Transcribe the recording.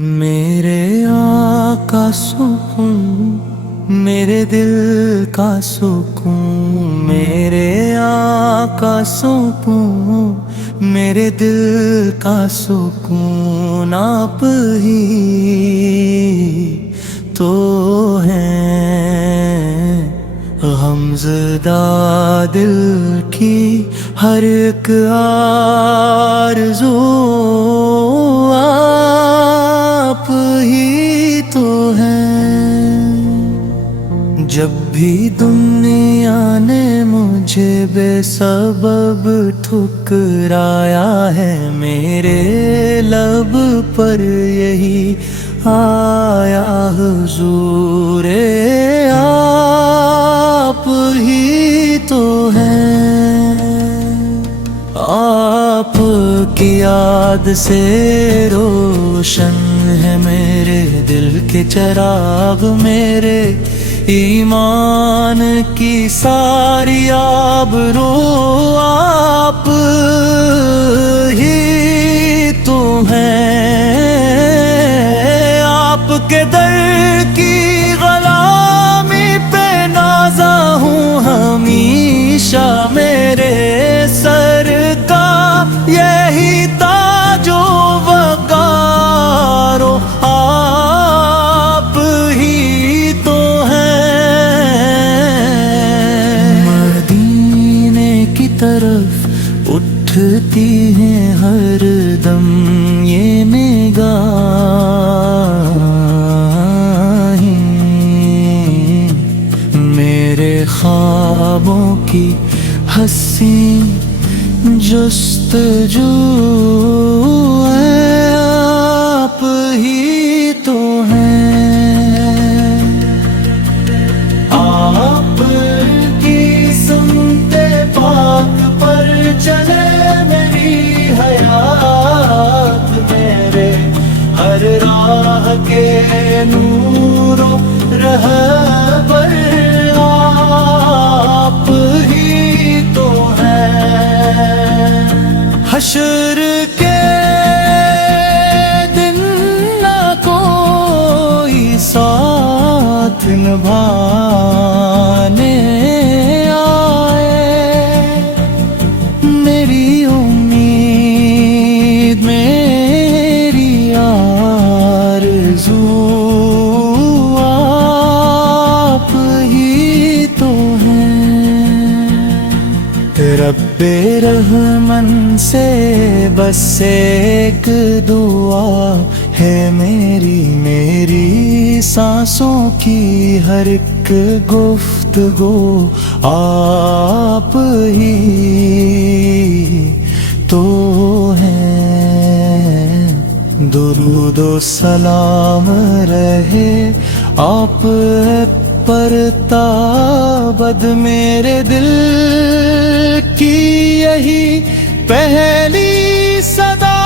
میرے آقا سکون میرے دل کا سکون، میرے آقا سکون میرے دل کا سکون، آپ ہی تو ہیں غمزدہ دل کی ہر ایک آرزو، آپ ہی تو ہیں۔ جب بھی دنیا نے مجھے بے سبب ٹھکرایا ہے، میرے لب پر یہی آیا حضور، آپ ہی تو ہیں۔ آپ کی یاد سے روشن ہے میرے دل کے چراغ، میرے ایمان کی ساری آبرو، آپ ہی تو ہیں۔ آپ کے در کی غلامی پہ نازا ہوں ہمیشہ، میرے سر کا یہی تاج و وقار، آپ ہی تو ہیں۔ مدینے کی طرف اٹھتی ہیں ہر دم یہ نگاہیں، میرے خوابوں کی حسین جستجو ہے، آپ ہی تو ہیں۔ آپ کی سمت پاک پر چلے میری حیات، میرے ہر راہ کے نور و رہبر، آپ ہی تو ہیں۔ حشر کے دن نہ کوئی ساتھ نبھانے آئے، میری امید میری آرزو، آپ ہی تو ہیں۔ رب رحمن سے بس ایک دعا ہے میری سانسوں کی ہر ایک گفتگو، آپ ہی تو ہیں۔ درود و سلام رہے آپ پر تابد، میرے دل کی یہی پہلی صدا